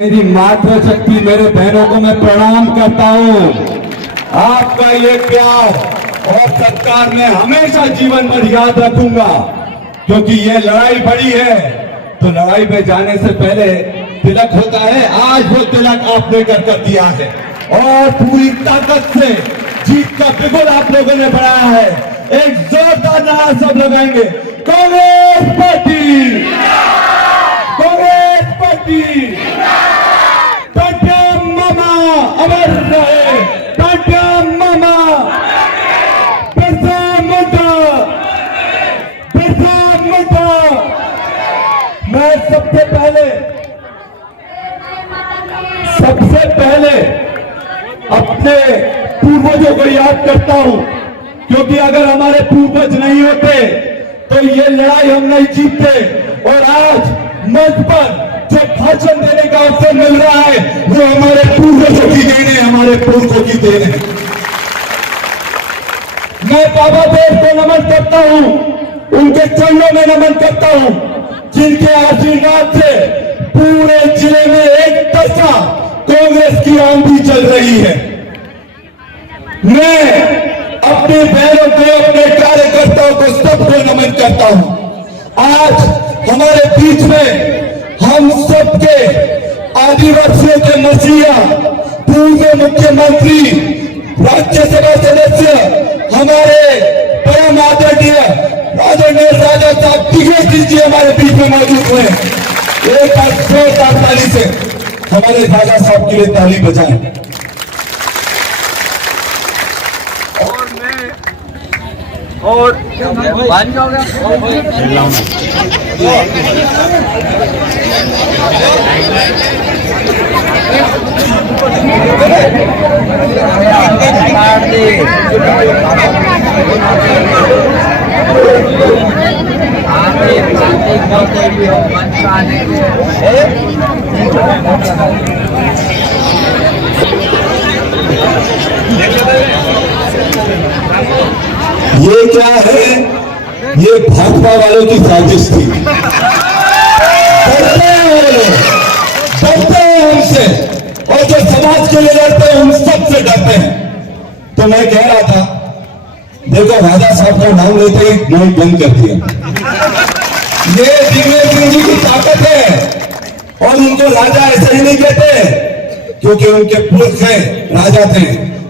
मेरी मातृशक्ति मेरे बहनों को मैं प्रणाम करता हूं। आपका ये प्यार और सत्कार मैं हमेशा जीवन भर याद रखूंगा, क्योंकि ये लड़ाई बड़ी है। तो लड़ाई में जाने से पहले तिलक होता है, आज वो तिलक आपने कर दिया है और पूरी ताकत से जीत का बिगुल आप लोगों ने बढ़ाया है। एक जोरदार नारा सब लगाएंगे, कांग्रेस पार्टी, कांग्रेस पार्टी, टाटा मामा अमर रहे, टाटा मामा, बिरसा मुंडा, बिरसा मुंडा। मैं सबसे पहले अपने पूर्वजों को याद करता हूं, क्योंकि अगर हमारे पूर्वज नहीं होते तो ये लड़ाई हम नहीं जीतते। और आज मंच पर जो भाषण देने का अवसर मिल रहा है वो हमारे पूर्वजों की देन है, हमारे पूर्वजों की देन है। मैं बाबा देव को नमन करता हूं, उनके चरणों में नमन करता हूं, जिनके आशीर्वाद से पूरे जिले में एक तरफा कांग्रेस की आंधी चल रही है। मैं अपने बहनों को, अपने कार्यकर्ताओं को, सबको नमन करता हूं। आज हमारे बीच में हम सबके आदिवासियों के मसीहा, पूर्व मुख्यमंत्री, राज्यसभा सदस्य, हमारे परम आदरणीय राजा साहब दिग्विजय जी हमारे बीच में मौजूद हुए। एक बार जोरदार ताली से हमारे राजा साहब के लिए ताली बजाएं। और बन जाओगे ये क्या है? ये भाजपा वालों की साजिश थी। डरते हैं वो लोग, डरते हैं हमसे, और जो समाज के लिए लड़ते हैं उन सबसे डरते हैं। तो मैं कह रहा था, देखो राजा साहब का नाम लेते ही नाम बंद कर दिया। ये दिग्विजय सिंह जी की ताकत है, और उनको राजा ऐसे ही नहीं कहते क्योंकि उनके पुरुष हैं, राजा थे।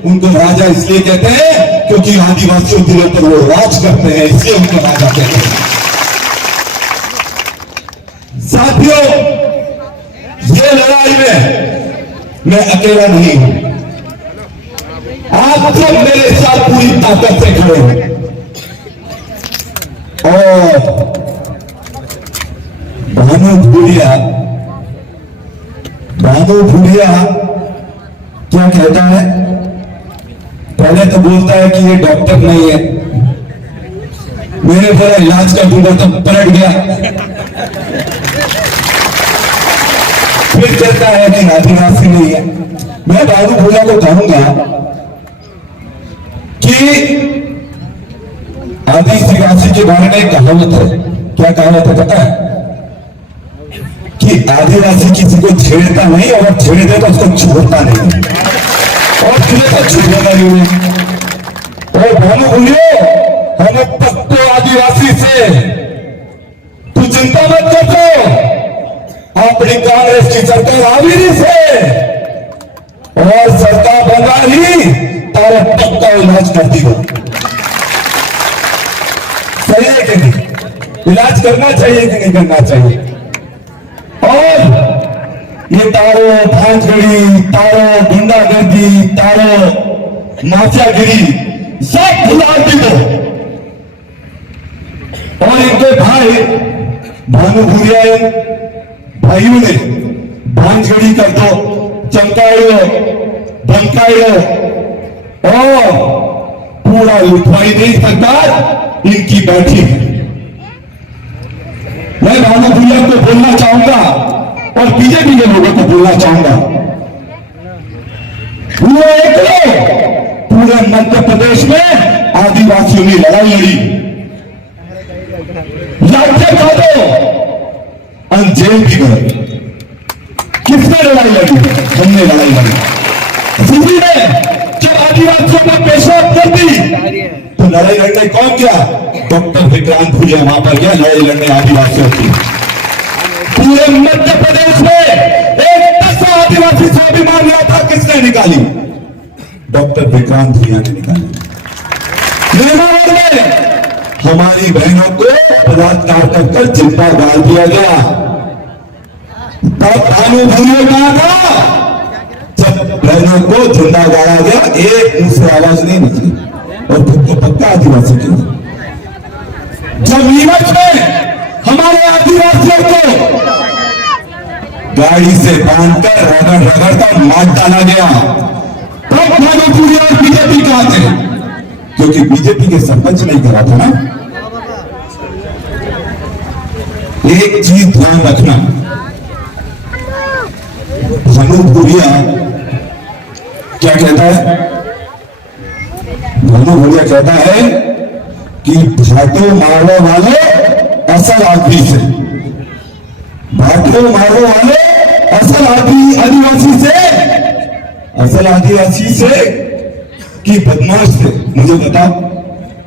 उनको राजा इसलिए कहते हैं क्योंकि आदिवासियों दिलों पर वो राज करते हैं, इसलिए उनको राजा कहते हैं। साथियों, ये लड़ाई में मैं अकेला नहीं हूं, आप सब मेरे साथ पूरी ताकत से खड़े हैं। और भानु भूलिया क्या कहता है? पहले तो बोलता है कि ये डॉक्टर नहीं है, मैंने बोला इलाज का दूंगा तो पलट गया। फिर कहता है कि आदिवासी नहीं है। मैं भानु भूलिया को कहूंगा कि आदिवासी के बारे में कहावत है। क्या कहावत है पता है? कि आदिवासी किसी को छेड़ता नहीं, और छेड़ दे तो उसको छोड़ता नहीं, और तुझे तो छुड़ेगा ही नहीं। और भानु भूलियो, हम तक तो आदिवासी से तू चिंता मत करते, अपनी कांग्रेस की सरकार आविरी से, और सरकार बना ही तारा तक का इलाज करती हो। सही है कि नहीं? इलाज करना चाहिए कि नहीं करना चाहिए? और ये तारो भांजगड़ी, तारो गुंडागर्दी, तारो माफियागिरी सब भुला दी दो। और इनके भाई भानु भूलिया भाइयों ने भांजगड़ी कर दो, चमकाइयो, धमकाइयो, और पूरा लुटवाई गई सरकार इनकी बैठी है। मैं भानु भूलिया को बोलना चाहूंगा और बीजेपी के लोगों को बोलना चाहूंगा, पूरे मध्य प्रदेश में आदिवासियों ने लड़ाई लड़ी, राज्य का दो, जेल भी गए, किसने लड़ाई लड़ी, हमने लड़ाई लड़ी। दिल्ली में जब आदिवासियों को पेशवाब कर दी तो लड़ाई लड़ने कौन गया? डॉक्टर विक्रांत भूलिया वहां पर गया लड़ाई लड़ने आदिवासियों की। पूरे मध्य प्रदेश में एक 10 आदिवासी स्वाभिमान यात्रा किसने निकाली? डॉक्टर विक्रांत भूलिया ने निकाली। निर्माण में हमारी बहनों को बलात्कार कर जिंदा गाड़ दिया गया। तब भानु भूलिया कहा था जब बहनों को जिंदा गाड़ा गया, एक मुंह से आवाज नहीं निकली और खुद को पक्का आदिवासी के। जब नीमच में हमारे आदिवासियों को गाड़ी से बांधकर रगड़ रगड़ कर मार डाला गया, तब भानु भूलिया और बीजेपी कहा थे, क्योंकि बीजेपी के सरपंच नहीं करा था ना। एक चीज ध्यान रखना, भानु भूलिया क्या कहता है? भानु भूलिया कहता है कि भाटो मारो वाले असल आदमी से, भाटो मारो वाले असल आदमी आदिवासी से, असल आदिवासी से कि बदमाश से। मुझे बताओ,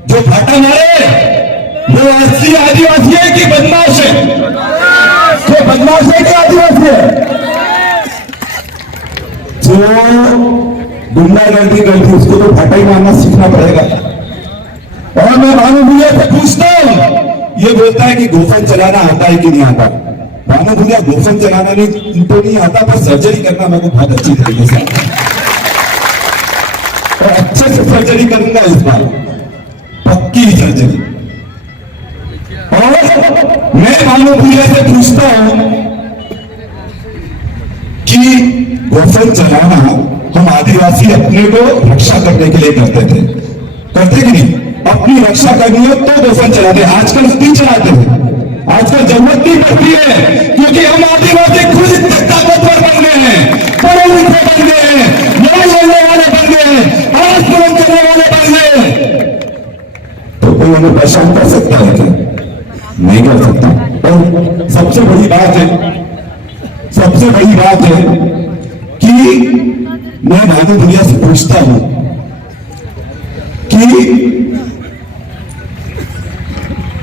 जो भाटा मारे वो असली आदिवासी है कि बदमाश है? जो बदमाश है कि आदिवासी है? जो गुंडागर्दी करती उसको तो भाटा ही मारना सीखना पड़ेगा। और मैं भानु भूलिया से पूछता हूं, ये बोलता है कि गोफन चलाना आता है कि नहीं आता? भानु भूलिया गोफन चलाना नहीं तो नहीं आता, पर सर्जरी करना मेरे को बहुत अच्छी तरीके से आता है और अच्छे से सर्जरी करूंगा इस बार, पक्की सर्जरी। और मैं भानु भूलिया से पूछता हूं कि गोफन चलाना हम आदिवासी अपने को रक्षा करने के लिए करते थे, करते कि नहीं? अपनी रक्षा करनी हो तो गोफन चलाते, आजकल नहीं चलाते हैं। आजकल जरूरत नहीं पड़ती है, क्योंकि हम आदिवासी खुद इतने ताकतवर बन गए हैं, बड़े लिखे बन गए हैं, लड़ाई लड़ने वाले बन गए हैं, आवाज बुलंद करने वाले बन गए। तो कोई हमें परेशान कर सकता है क्या? नहीं कर सकता। और सबसे बड़ी बात है, सबसे बड़ी बात है कि मैं भानु भूलिया से पूछता हूं कि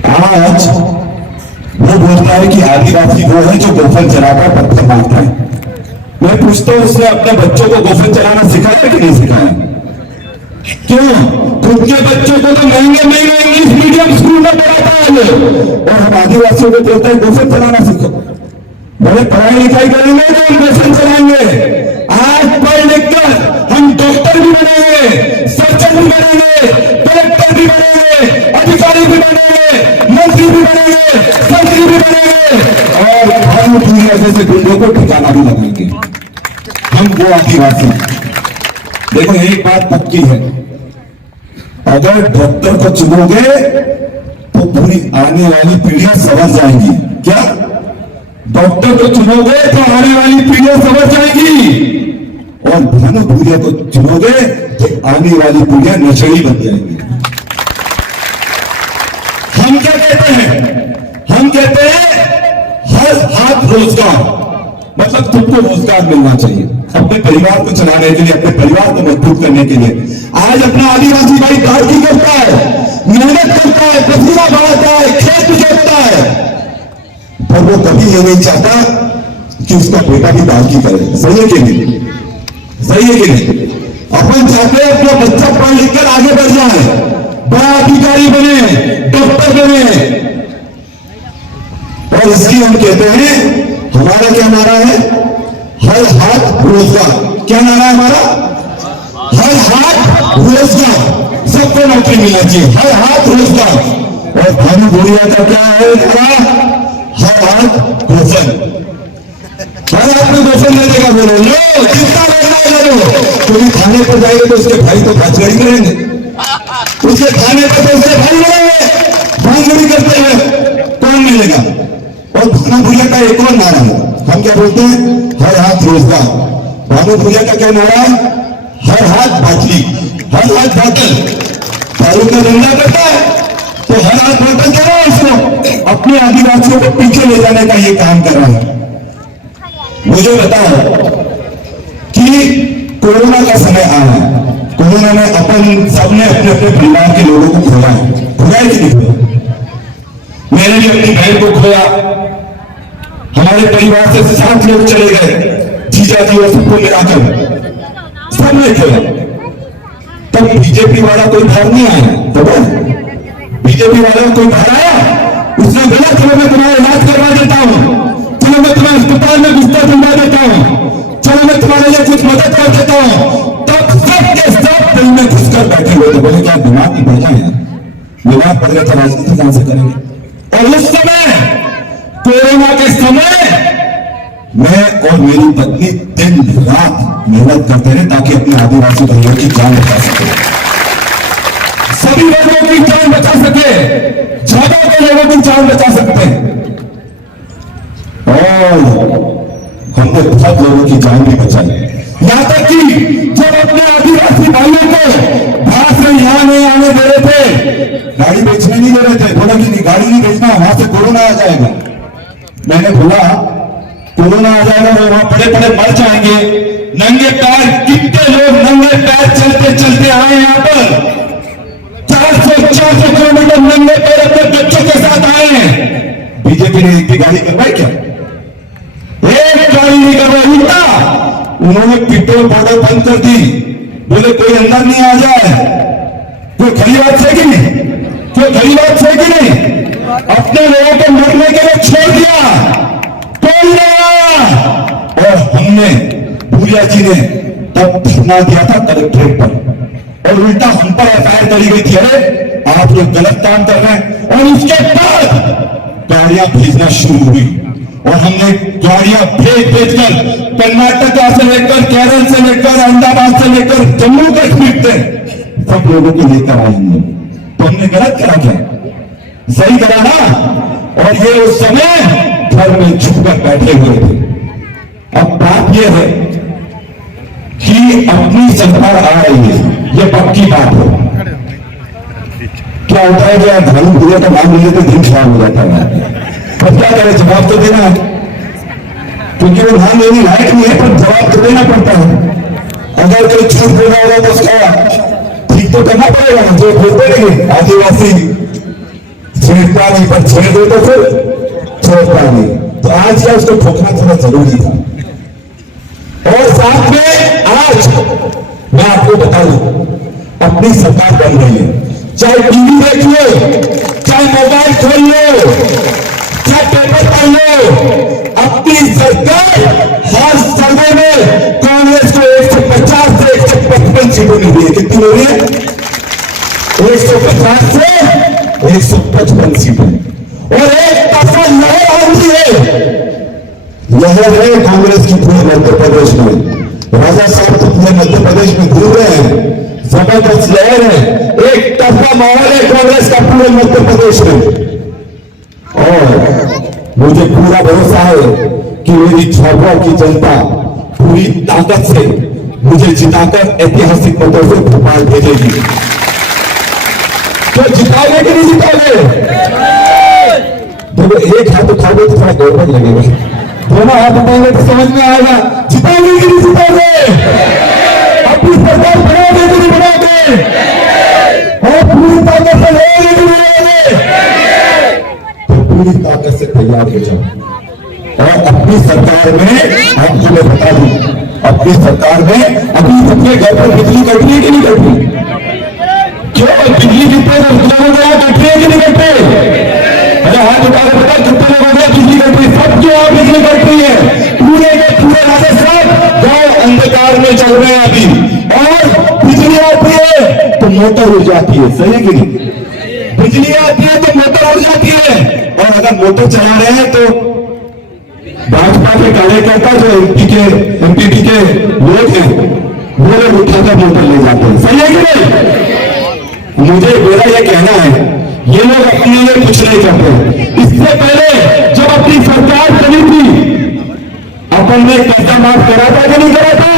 आज वो बोलता है कि आदिवासी वो है जो गोफन चलाकर पत्थर मारता है। मैं पूछता हूं, उसने अपने बच्चों को गोफन चलाना सिखाया कि नहीं सिखाया? क्यों? खुद के बच्चों को तो महंगे महंगे इंग्लिश मीडियम स्कूल में पढ़ाता है और हम आदिवासियों को बोलते हैं गोफन चलाना सीखो। भले पढ़ाई लिखाई करेंगे तो हम गोफन चलाएंगे। आज पढ़ लिख कर हम डॉक्टर भी बनेंगे, सर्जन भी बनेंगे, कलेक्टर भी बनेंगे, अधिकारी भी बनेंगे, मंत्री भी बनेंगे, मंत्री भी बनेंगे और भानु भूलिया जैसे गुंडों को ठिकाना भी लगाएंगे। हम वो आदिवासी। देखो एक बात पक्की है, अगर डॉक्टर को चुनोगे तो पूरी आने वाली पीढ़ियां समझ जाएंगी। क्या? डॉक्टर को चुनोगे तो आने वाली पीढ़ियां समझ जाएंगी, और भानु भूलिया को चुनोगे तो आने वाली पीढ़ियां नशेड़ी बन जाएंगी। हम क्या कहते हैं? हम कहते हैं हर हाथ रोजगार, मतलब तुमको रोजगार मिलना चाहिए अपने परिवार को चलाने के लिए, अपने परिवार को मजबूत करने के लिए। आज अपना आदिवासी भाई कार्य करता है, मेहनत करता है, पसीना बहाता है, खेत जोतता है, पर वो कभी ये नहीं चाहता कि उसका बेटा भी बाकी करे। सही है कि नहीं? सही है कि नहीं? अपन चाहते हैं अपना बच्चा पढ़ लिख कर आगे बढ़ जाए, बड़ा अधिकारी बने, डॉक्टर बने, और इसलिए हम कहते हैं हमारा क्या नारा है? हर हाथ रोजगार। क्या नारा है हमारा? हर हाथ रोजगार, सबको नौकरी मिलना चाहिए, हर हाथ रोजगार। और भानु भूलिया का क्या है नारा? हर हाथ गोफन। हर हाथ में गोफन लगेगा, बोलो लो जितना लड़ना है लड़ो। कोई थाने पर जाएगा तो उसके भाई तो भाजगड़ी करेंगे, उसके थाने पर तो उसके भाई लड़ेंगे, भाजगड़ी करते हैं, कौन मिलेगा? और भानु भूलिया का एक और नारा है, हम क्या बोलते हैं? हर हाथ रोजगार। भानु भूलिया का क्या नारा है? हर हाथ बाटली, हर हाथ बाटल। दारू का धंधा करता है तो हर हाथ बाटल दे रहा है उसको, अपने आदिवासियों को पीछे ले जाने का ये काम कर रहा है। मुझे बताओ कोरोना का समय आया है, कोरोना में अपन सबने अपने अपने परिवार के लोगों को खोया है कि नहीं खोया? मैंने भी अपनी बहन को खोया, हमारे परिवार से 7 लोग चले गए, जीजा जी और सबको मिलाकर सबने खोया। तब बीजेपी वाला कोई बाहर नहीं आया, तो बीजेपी वाला कोई बाहर आया, उसने बोला चलो मैं तुम्हारा इलाज करवा देता हूं, चलो मैं तुम्हें अस्पताल में बिस्तर दिलवा देता हूं, चलो मैं तुम्हारे लिए कुछ मदद कर देता हूं। तब सब के सब दिल में घुसकर बैठे हुए थे, बोले क्या दिमाग नहीं बढ़ा यार, दिमाग पड़ गया तो राजनीति कहां से करेंगे। और उस समय कोरोना के समय मैं और मेरी पत्नी दिन रात मेहनत करते रहे ताकि अपने आदिवासी भाइयों की जान बचा सके, सभी लोगों की जान बचा सके, ज्यादा के लोगों की जान बचा सकते हैं। और हमने बहुत लोगों की जान भी बचाई, यहां तक कि जब अपने आदिवासी भाइयों को बाहर से यहां नहीं आने दे रहे थे, गाड़ी बेचने नहीं दे रहे थे, बोला कि नहीं गाड़ी नहीं बेचना, वहां से कोरोना आ जाएगा। मैंने बोला कोरोना आ जाएगा वो वहां पड़े पड़े मर जाएंगे, नंगे पैर कितने लोग नंगे पैर चलते चलते आए यहाँ पर, 400 किलोमीटर नंगे पैर अपने बच्चों के साथ आए हैं। बीजेपी ने एक भी गाड़ी करवाई क्या? एक गाड़ी नहीं करवाई, उल्टा उन्होंने पेट्रोल पाउडर बंद कर दी, बोले कोई अंदर नहीं आ जाए। कोई खरी बात है कि नहीं? कोई खरी बात है कि नहीं? अपने लोगों को मरने के लिए छोड़ दिया, कोई नहीं आया। और हमने भूरिया जी ने तब धरना दिया था कलेक्ट्रेट पर, और उल्टा हम पर एफआईआर करी गई थी, अरे आप ये गलत काम कर रहे हैं। और उसके बाद गाड़ियां भेजना शुरू हुई, और हमने गाड़ियां भेज कर कर्नाटक से लेकर केरल से लेकर अहमदाबाद से लेकर जम्मू कश्मीर से सब लोगों को लेकर आए हमने। तो हमने गलत करा क्या? सही करा ना। और ये उस समय घर में छुपकर बैठे हुए थे। अब बात यह है कि अपनी सरकार आ रही है, यह पक्की बात है। क्या होता है कि धर्म पूरे का नाम लेते दिन खराब हो जाता है, पर क्या करें, जवाब तो देना है, क्योंकि वो नाम लेने लायक नहीं है, पर जवाब तो देना पड़ता है। अगर कोई झूठ बोल रहा होगा तो उसका ठीक तो करना पड़ेगा, जो बोलते नहीं आदिवासी छेड़ता नहीं, पर छेड़ दे तो फिर छोड़ता नहीं। तो आज क्या उसको ठोकना थोड़ा जरूरी था। और साथ में आज मैं आपको बता दूं, अपनी सरकार बन रही है, चाहे टीवी देख लो, चाहे मोबाइल खोल लो, चाहे पेपर पढ़ लो, अपनी सरकार हर सर्वे में कांग्रेस को 150 से 155 सीटें मिल रही है। कितनी हो रही है? 150 से 155 सीटें। और एक तरफा लहर आ रही है, लहर है कांग्रेस की पूरे मध्य प्रदेश में। राजा साहब तो पूरे मध्य प्रदेश में घूम रहे हैं, जबरदस्त लहर है, एक तरफा माहौल है कांग्रेस का पूरे मध्य प्रदेश में। और मुझे पूरा भरोसा है कि मेरी झाबुआ की जनता पूरी ताकत से मुझे जिताकर ऐतिहासिक मतों से भोपाल भेजेगी। तो जिताओगे कि नहीं जिताओगे? देखो एक हाथ उठाओगे तो थोड़ा गड़बड़ लगेगा, दोनों हाथ उठाओगे तो समझ में आएगा। जिताओगे कि नहीं जिताओगे? अपनी सरकार बनाओगे कि नहीं बनाओगे? और पूरी ताकत से लड़ोगे कि नहीं लड़ोगे? तो पूरी ताकत से तैयार हो जाओ। और अपनी सरकार में आपको मैं बता दूं, अपनी सरकार में अभी अपने घर पर बिजली कट रही है कि नहीं कट रही? क्यों बिजली कितने लोगों को कट रही है कि नहीं कट रही? अरे हाथ उठा के बता कितने लोगों को बिजली कट रही? सबके यहाँ बिजली कट रही है, पूरे के पूरे राजस्थान गांव अंधकार में चल रहे हैं अभी। और बिजली आती है तो मोटर उड़ जाती है, सही है कि नहीं? बिजली आती है तो मोटर उड़ जाती है। और अगर मोटर चला रहे हैं तो भाजपा के कार्यकर्ता जो एमपीपी के लोग हैं वो लोग उठाकर मोटर ले जाते हैं, सही है कि नहीं? मुझे मेरा ये कहना है, ये लोग अपने लिए कुछ नहीं करते। इससे पहले जब अपनी सरकार चली थी, अपन ने कर्जा माफ करा था कि नहीं करा था?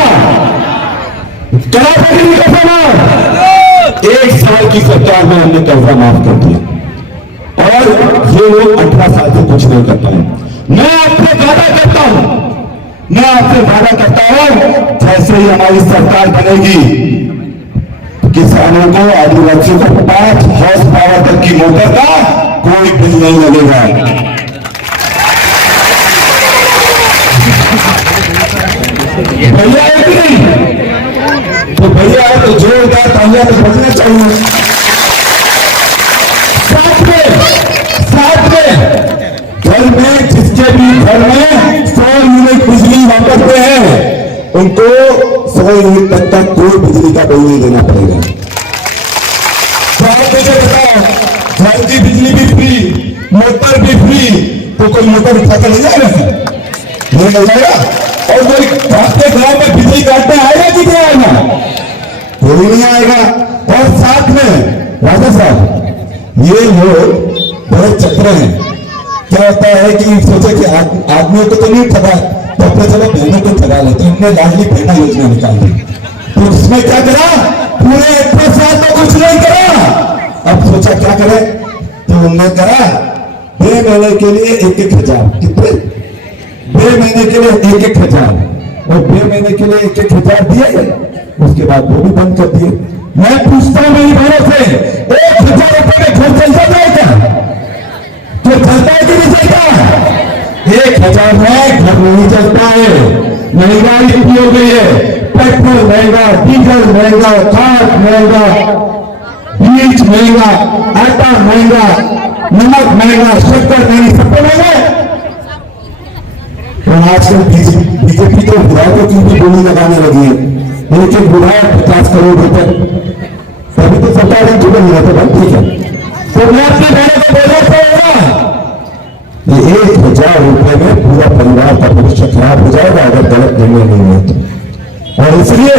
करा था कि नहीं कर्जा माफ? 1 साल की सरकार में हमने कर्जा माफ कर दिया, और ये लोग 18 साल से कुछ नहीं कर पाए। मैं आपसे वादा करता हूं, मैं आपसे वादा करता हूं, जैसे ही हमारी सरकार बनेगी, किसानों को, आदिवासियों को 5 हॉर्स पावर तक की मोटर का कोई बिल नहीं लगेगा। भैया है कि नहीं? तो भैया है तो जोरदार तालियां तो बजना चाहिए। साथ में घर में, जिसके भी घर में 100 यूनिट बिजली वापरते हैं, उनको 100 यूनिट तक कोई बिजली का बिल नहीं देना पड़ेगा। तो आप मुझे बताओ, घर की बिजली भी फ्री, मोटर भी फ्री, तो कोई मोटर उठाकर ले जाएगा सर? नहीं ले जाएगा। और कोई आपके गांव में बिजली काटने आएगा कि नहीं आएगा? कोई नहीं आएगा। और साथ में राजा साहब, ये लोग बड़े चक्र हैं। क्या होता है कि सोचे कि आदमियों को तो नहीं ठगा, तो अपने चलो बहनों को ठगा लेते। हमने लाडली बहना योजना निकाली, तो उसमें क्या करा, पूरे 1 साल तो कुछ नहीं करा। अब सोचा क्या करे, तो उन्होंने करा 2 महीने के लिए 1,000। कितने? 2 महीने के लिए 1,000, और 2 महीने के लिए 1,000 दिए। उसके बाद वो भी बंद कर दिए। मैं पूछता हूं मेरी बहनों से, 1,000 रुपए में घर चलता जाएगा? तो चलता है कि नहीं चलता? 1,000 में घर नहीं चलता है। महंगाई इतनी हो गई है, पेट्रोल महंगा, डीजल महंगा, खाद महंगा, बीज महंगा, आटा महंगा, नमक महंगा, शक्कर महंगी, सबको महंगा। और आजकल बीजेपी तो विधायकों की भी बोली लगाने लगी है। एक विधायक 50 करोड़ रुपए, तभी तो सरकार ने जुड़े हुए थे। भाई ठीक है, तो मैं अपने बहनों को बोलना चाहूंगा, ये 1,000 रुपए में पूरा परिवार का भविष्य खराब हो जाएगा अगर गलत निर्णय नहीं हुए तो। और इसलिए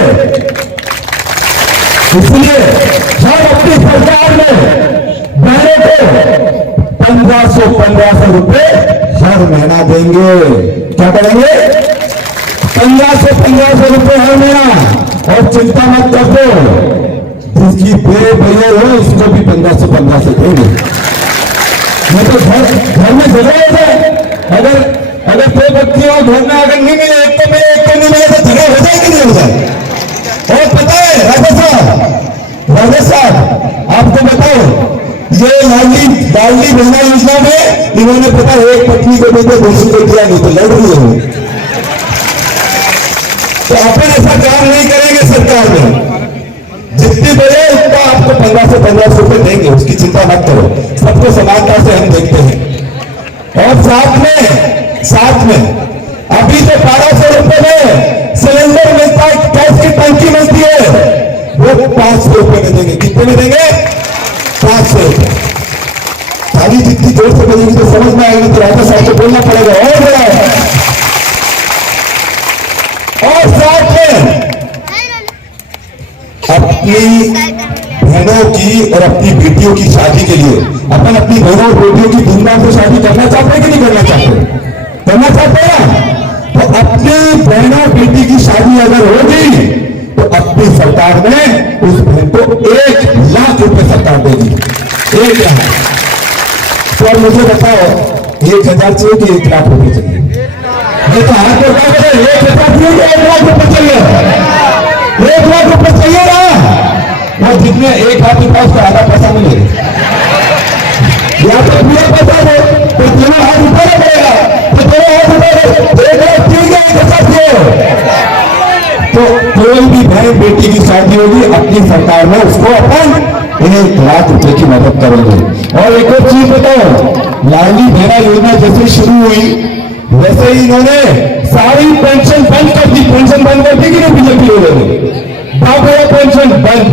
हम अपनी सरकार में बहनों को 1,500 रुपए हर महीना देंगे। क्या करेंगे? 1,500 रुपए हर महीना। और चिंता मत कर दो, जिसकी बेबैया हो उसको भी 1,500 देंगे। मैं तो घर में झगड़ा हो जाए, अगर 2 बच्चे हो घर में, अगर नहीं मिले, एक तो मिले, एक तो नहीं मिले, तो झगड़ा हो जाए कि नहीं हो जाए? और पता है राजा साहब आपको बताओ, ये लाडली बहना योजना में इन्होंने पता एक पत्नी को देते, दूसरी को दिया नहीं, तो लड़ रही है। तो अपन ऐसा काम नहीं करेंगे सरकार में। जितनी बड़े उतना आपको 1,500 रुपए देंगे, उसकी चिंता मत करो। सबको समानता से हम देखते हैं। और साथ में अभी तो 1,200 रुपए में सिलेंडर मिलता है, गैस की टंकी मिलती है, वो 500 रुपए में देंगे। कितने में देंगे? 500 रुपए। ताली जितनी जोर से बजेगी तो समझ में आएगी, तो राजा साहब को बोलना पड़ेगा और बड़ा। और साथ में अपनी बहनों की और अपनी बेटियों की शादी के लिए अपन अपनी बहनों और बेटियों की धूमधाम से शादी करना चाहते हैं कि नहीं करना चाहते? करना चाहते हैं। तो अपनी बहनों बेटी की शादी अगर होगी तो अपनी सरकार में उस बहन को 1,00,000 रुपए सरकार देगी। 1,00,000। तो मुझे बताओ, 1,000 चाहिए कि 1,00,000 रुपए चाहिए? ये तो हाथ में क्या करें, 1,000 चाहिए कि 1,00,000 रुपए चाहिए? 1,00,000 रुपए चाहिए ना। और जितने 1 हाथ रुपया उसका आधा पैसा मिलेगा, या तो पूरा पैसा दो तो 2 हाथ रुपया पड़ेगा, तो 2 हाथ रुपये 1,00,000 ठीक है, 1,000। तो कोई भी बहन बेटी की शादी होगी अपनी सरकार में, उसको अपन 1,00,000 रुपए की मदद करेंगे। और एक और चीज बताओ, लाडली बहना योजना जैसे शुरू हुई वैसे ही इन्होंने सारी पेंशन बंद कर दी। पेंशन बंद कर दी कि नहीं बीजेपी लोगों ने? बाबा पेंशन बंद,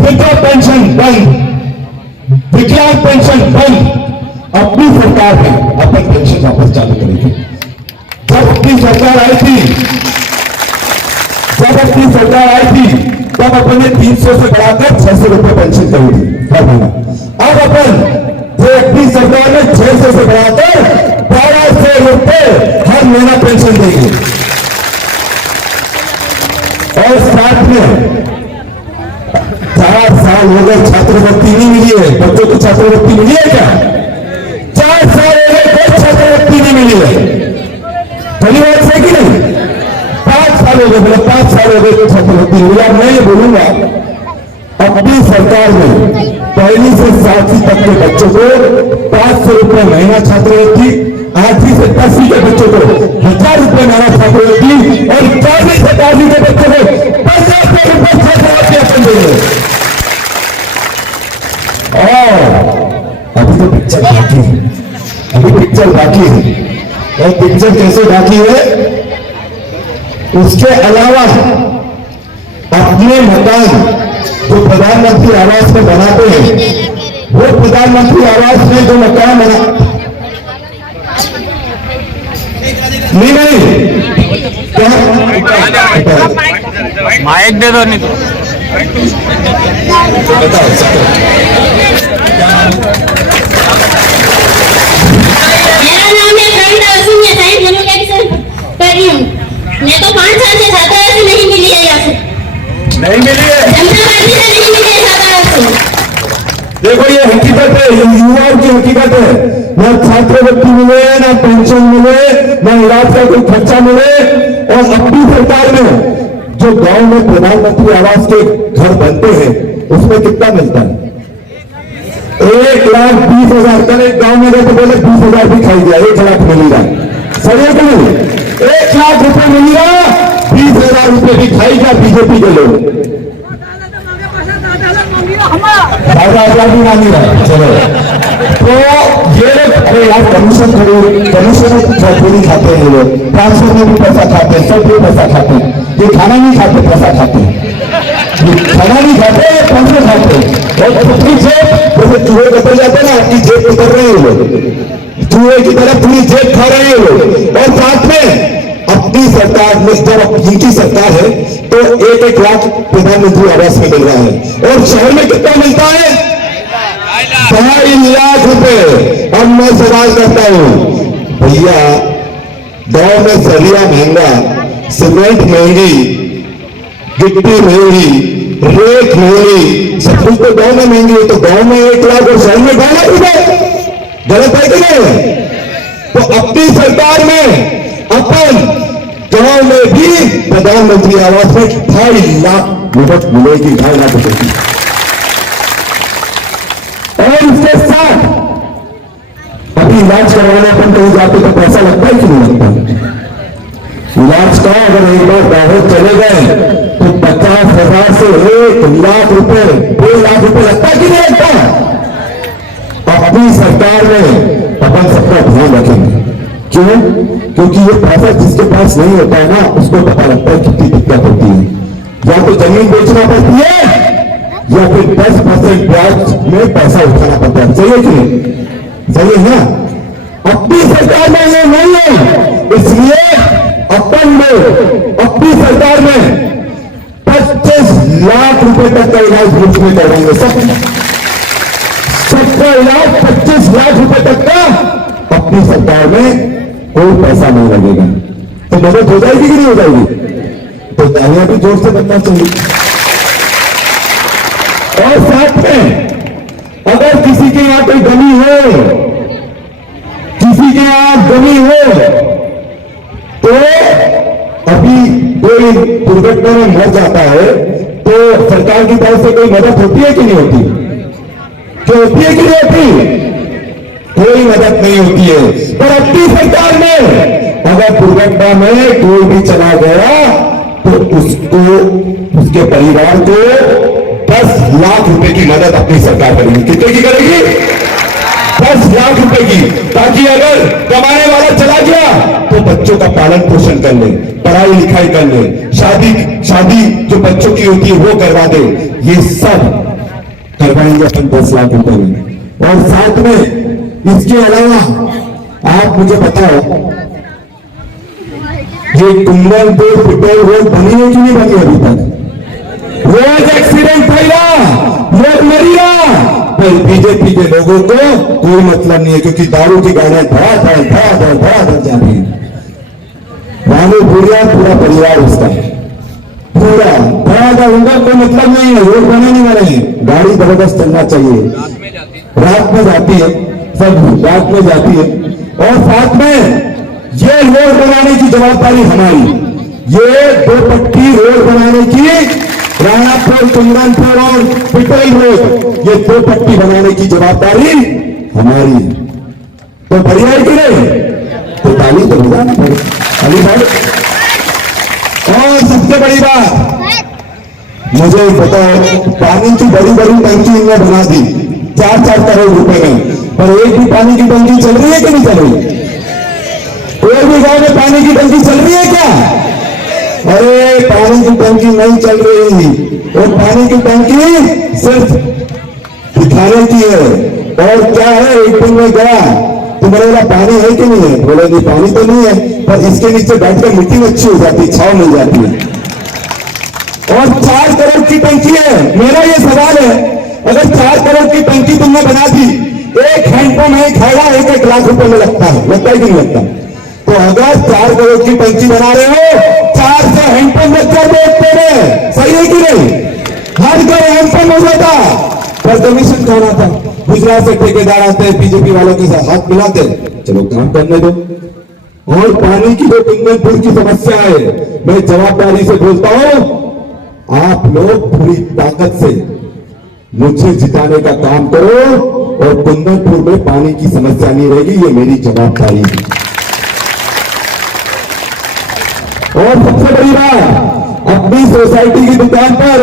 वृद्धा पेंशन बंद, विकलांग पेंशन बंद। अपनी सरकार में अपन पेंशन वापस चालू करेंगे। जब अपनी सरकार आई थी तब अपन ने 300 से बढ़ाकर 600 रुपए पेंशन करी थी हर महीना। अब अपन जो अपनी सरकार ने 600 से बढ़ाकर 1,200 रुपए हर महीना पेंशन देंगे। और साथ में 4 साल हो गए छात्रवृत्ति नहीं मिली है। बच्चों को छात्रवृत्ति मिली है क्या? 4 साल हो गए कोई छात्रवृत्ति नहीं मिली है। पहली बात है कि नहीं? 5 साल हो गए, मतलब 5 साल हो गए छात्रवृत्ति मिली। अब मैं ये बोलूंगा, अपनी सरकार में पहली से 7वीं तक के बच्चों को 500 रुपए महीना छात्रवृत्ति, 8वीं से 10वीं के बच्चों को 1000 रुपए महीना छात्रवृत्ति और 11वीं से 12वीं के बच्चों को 50 रुपए छात्रवृत्ति अपन देंगे। और अभी तो पिक्चर बाकी है, अभी पिक्चर बाकी है। और पिक्चर कैसे बाकी है? उसके अलावा अपने मकान जो प्रधानमंत्री आवास में बनाते हैं, वो प्रधानमंत्री आवास में जो मकान बना नहीं माइक दे दो नहीं तो बताओ मेरा नाम है खंडा सुनिए साइड मनोकैक्शन कर रही हूँ। मैं तो 5 साल से छात्रा से नहीं मिली है, यहाँ से नहीं मिली है। जनता पार्टी से नहीं मिली है छात्रा से। देखो ये हकीकत है, ये युवाओं की हकीकत है। ना छात्रवृत्ति मिले, ना पेंशन मिले, ना इलाज का कोई खर्चा मिले। और अपनी सरकार में जो गांव में प्रधानमंत्री आवास के घर बनते हैं उसमें कितना मिलता है? 1,20,000। कल एक गांव में गए तो बोले 20,000 भी खाई दिया, 1 लाख मिलेगा। सही है कि नहीं? 1 लाख रुपए मिलेगा, 20,000 रुपए भी खाई गया बीजेपी के लोग। दादा भी मांगी रहा। चलो तो ये लोग कमीशन पूरी खाते हैं, ये लोग ट्रांसफर में भी पैसा खाते हैं, सब भी पैसा खाते हैं। ये खाना नहीं खाते, पैसा खाते हैं। ये खाना नहीं खाते, पैसे खाते हैं। और अपनी जेब जैसे चूहे कतर जाते हैं ना, अपनी जेब उतर रहे हैं लोग, चूहे की तरफ पूरी जेब खा रहे हैं लोग। और साथ में अपनी सरकार में जब इनकी सरकार है तो 1-1 लाख प्रधानमंत्री आवास में मिल रहा है। और शहर में कितना मिलता है? 2.5 लाख रुपए। अब मैं सवाल करता हूं, भैया गांव में सरिया महंगा, सीमेंट महंगी, गिट्टी महंगी, रेत महंगी, सब कुछ तो गांव में महंगी है। तो गांव में 1 लाख और शहर में 2 लाख रुपए, गलत है कि नहीं? तो अपनी सरकार में अपन गांव में भी प्रधानमंत्री आवास में 2.5 लाख मदद मिलेगी, 2.5 लाख रुपए की। और इसके साथ अभी इलाज करवाने अपन कहीं जाते तो पैसा लगता है कि नहीं लगता? इलाज का अगर एक बार बाहर चले गए तो 50,000 से 1 लाख रुपए, 2 लाख रुपए लगता है कि नहीं लगता? अपनी सरकार में अपन सबका ध्यान रखेंगे। क्यों? क्योंकि ये पैसा जिसके पास नहीं होता है ना, उसको पता लगता है कितनी दिक्कत होती है। या तो जमीन बेचना पड़ती है या फिर 10% ब्याज में पैसा उठाना पड़ता है। सही है कि नहीं? सही है ना? अपनी सरकार में ये नहीं है, इसलिए अपन लोग अपनी सरकार में 25 लाख रुपए तक का इलाज मुफ्त में करवाएंगे। सबका इलाज 25 लाख रुपए तक का अपनी सरकार में, कोई पैसा नहीं लगेगा। तो मदद हो जाएगी कि नहीं हो जाएगी? तो तालियां भी जोर से बनना चाहिए। और साथ में अगर किसी के यहां कोई गमी हो, किसी के यहां गमी हो, तो अभी कोई दुर्घटना में मर जाता है तो सरकार की तरफ से कोई मदद होती है कि नहीं होती? जो होती है कि नहीं होती? कोई मदद नहीं होती है। पर अपनी सरकार में अगर दुर्घटना में कोई भी चला गया तो उसको, उसके परिवार को 10 लाख रुपए की मदद अपनी सरकार करेगी। कितने की करेगी? 10 लाख रुपए की। ताकि अगर कमाने वाला चला गया तो बच्चों का पालन पोषण कर ले, पढ़ाई लिखाई कर ले, शादी जो बच्चों की होती है वो करवा दे। ये सब करवाएंगे अपन 10 लाख रुपए में। और साथ में इसके अलावा आप मुझे बताओ, ये कुंभलपुर पेट्रोल रोड बनी है कि नहीं बनी अभी तक? रोज एक्सीडेंट फैला, लोग मरिया, पर बीजेपी के लोगों को कोई मतलब नहीं है, क्योंकि दारू की गाड़ियां धड़ा जा रही है। रानू बुढ़िया पूरा परिवार उसका पूरा धड़ा उनका कोई मतलब नहीं है। रोड बनाने वाले हैं, गाड़ी जबरदस्त चलना चाहिए, रात में जाती है, सब रात में जाती है। और साथ में ये रोड बनाने की जवाबदारी हमारी, ये 2 पट्टी रोड बनाने की, राणापुर, कुंदनपुर और पिपरी रोड, ये 2 पट्टी बनाने की जवाबदारी हमारी। तो बढ़िया है कि नहीं? तो ताली तो बजाना पड़े अली भाई। और सबसे बड़ी बात मुझे बताओ, पानी की बड़ी बड़ी टंकी इन्होंने बना दी 4-4 करोड़ रुपए में, पर एक भी पानी की टंकी चल रही है कि नहीं चल रही? कोई भी गांव में पानी की टंकी चल रही है क्या? अरे पानी की टंकी नहीं चल रही, और पानी की टंकी सिर्फ दिखाने की है। और क्या है, एक दिन में गया तो बोला पानी है कि नहीं है? बोले नहीं पानी तो नहीं है, पर इसके नीचे बैठकर मिट्टी अच्छी हो जाती, छाव मिल जाती है। और 4 करोड़ की टंकी है। मेरा ये सवाल है, अगर 4 करोड़ की टंकी तुमने बना दी, एक हैंडपंप नहीं खाएगा 1-1 लाख रुपए में लगता है कि नहीं लगता? तो अगर 4 करोड़ की टंकी बना रहे हो, 400 हैंडपंप लग जाते एक पे, सही है कि नहीं? हर घर हैंडपंप हो जाता, पर कमीशन खाना था। गुजरात से ठेकेदार आते, बीजेपी वालों के साथ हाथ मिलाते, चलो काम करने दो। और पानी की जो कुंदनपुर की समस्या है, मैं जवाबदारी से बोलता हूं, आप लोग पूरी ताकत से मुझे जिताने का काम करो, और कुंदनपुर में पानी की समस्या नहीं रहेगी, ये मेरी जवाबदारी है। और सबसे बड़ी बात, अपनी सोसाइटी की दुकान पर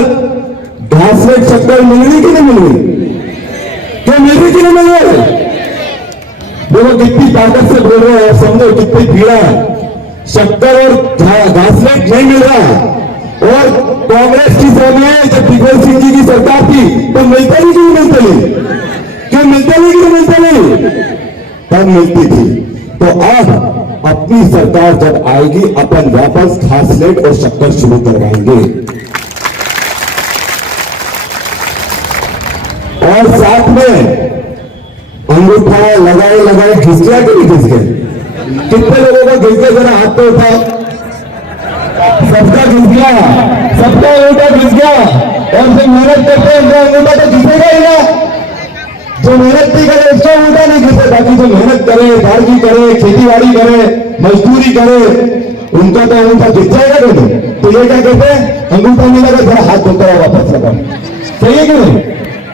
घासलेट शक्कर मिल रही कि नहीं मिल रही? क्यों मिल रही कि नहीं मिल रही? देखो कितनी ताकत से बोल रहे हैं, समझो कितनी पीड़ा है। शक्कर और घासलेट नहीं मिल रहा, और कांग्रेस की समय जब दिग्विजय सिंह जी की सरकार थी तो मिलता नहीं कि नहीं मिलता नहीं? क्यों मिलता नहीं कि नहीं मिलता नहीं? तब मिलती थी। तो अब अपनी सरकार जब आएगी, अपन वापस घासलेट और शक्कर शुरू करवाएंगे। और साथ में अंगूठा लगाए लगाए घिस गया कि नहीं घिस गया? कितने लोगों का घिस गया? जरा हाथ तो उठा। सबका घिस गया, सबका अंगूठा घिस गया। और जो मेहनत करते हैं उनका अंगूठा तो घिसेगा ही ना। जो मेहनत नहीं करे उसका अंगूठा नहीं घिसे, बाकी जो मेहनत करे, गार्जी करे, खेती-बाड़ी करे, मजदूरी करे, उनका तो अंगूठा घिस जाएगा नहीं। तो ये क्या कहते हैं, अंगूठा नहीं लगा जरा हाथ धोकर वापस लगाओ, सही है कि नहीं?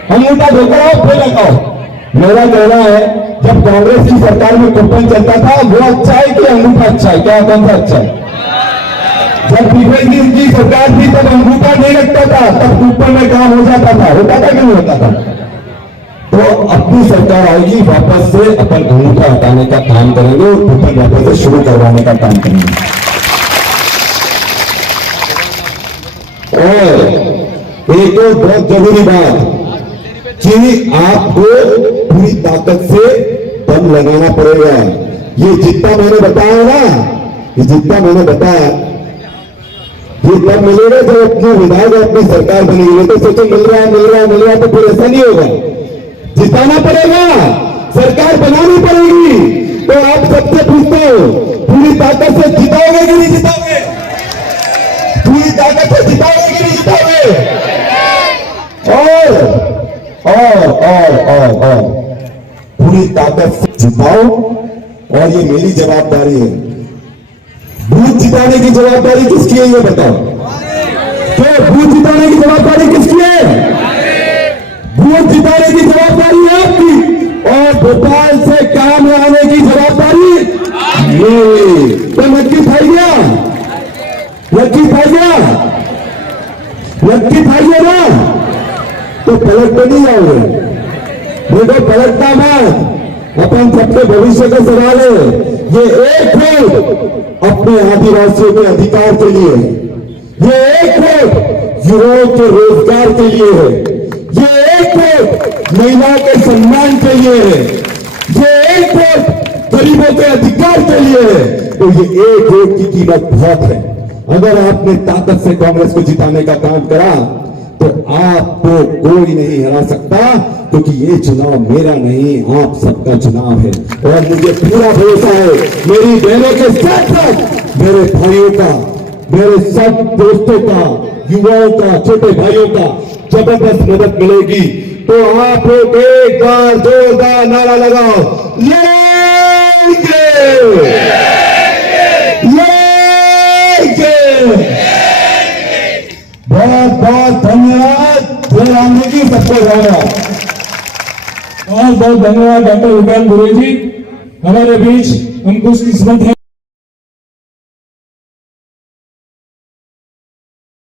अंगूठा धोकर आओ फिर लगाओ। मेरा कहना है, जब कांग्रेस की सरकार में कूपन चलता था वो अच्छा है कि अंगूठा अच्छा है? क्या कौन सा अच्छा है? जब दिग्विजय सिंह की सरकार थी तब अंगूठा नहीं लगता था, तब कूपन में काम हो जाता था, होता था कि नहीं होता था? तो अपनी सरकार आएगी, वापस से अपन अंगूठा हटाने का काम करेंगे और कूपन वापस से शुरू करवाने का काम करेंगे। और एक और बहुत जरूरी बात कि आपको पूरी ताकत से दम लगाना पड़ेगा। ये जितना मैंने बताया ना, ये जितना मैंने बताया, ये तब मिलेगा जब अपने विधायक अपनी सरकार बनेगी। तो सोचो मिल रहा है तो फिर ऐसा नहीं होगा। जिताना पड़ेगा, सरकार बनानी पड़ेगी। तो आप सबसे पूछते हो, पूरी ताकत से जिताओगे कि नहीं जिताओगे? पूरी ताकत से जिताओगे कि नहीं जिताओगे? और पूरी ताकत से जिताओ। और ये मेरी जवाबदारी है। बूथ जिताने की जवाबदारी किसकी है ये बताओ? तो बूथ जिताने की जवाबदारी किसकी है? बूथ जिताने की जवाबदारी है आपकी, और भोपाल से काम लाने की जवाबदारी मेरी। तो लक्की खाई गया, लक्की खाई गया, लक्की खाई गया ना, तो पलटते नहीं जाओगे। देखो पलटना मत, अपन सबके भविष्य का सवाल है। ये एक वोट अपने आदिवासियों के अधिकार के लिए है, ये एक वोट युवाओं के रोजगार के लिए है, ये एक वोट महिलाओं के सम्मान के लिए है, ये एक वोट गरीबों के अधिकार के लिए है। तो ये एक वोट की कीमत बहुत है। अगर आपने ताकत से कांग्रेस को जिताने का काम करा तो आपको कोई नहीं हरा सकता, क्योंकि ये चुनाव मेरा नहीं, आप सबका चुनाव है। और मुझे पूरा भरोसा है, मेरी बहनों के साथ साथ मेरे भाइयों का, मेरे सब दोस्तों का, युवाओं का, छोटे भाइयों का जबरदस्त मदद मिलेगी। तो आप लोग एक बार जोरदार नारा लगाओ, लेंगे, लेंगे, बहुत बहुत धन्यवाद। जय राम जी की सबको धन्यवाद। बहुत बहुत धन्यवाद डॉक्टर विज्ञान गुरु जी, हमारे बीच हम खुशकिस्मत हैं।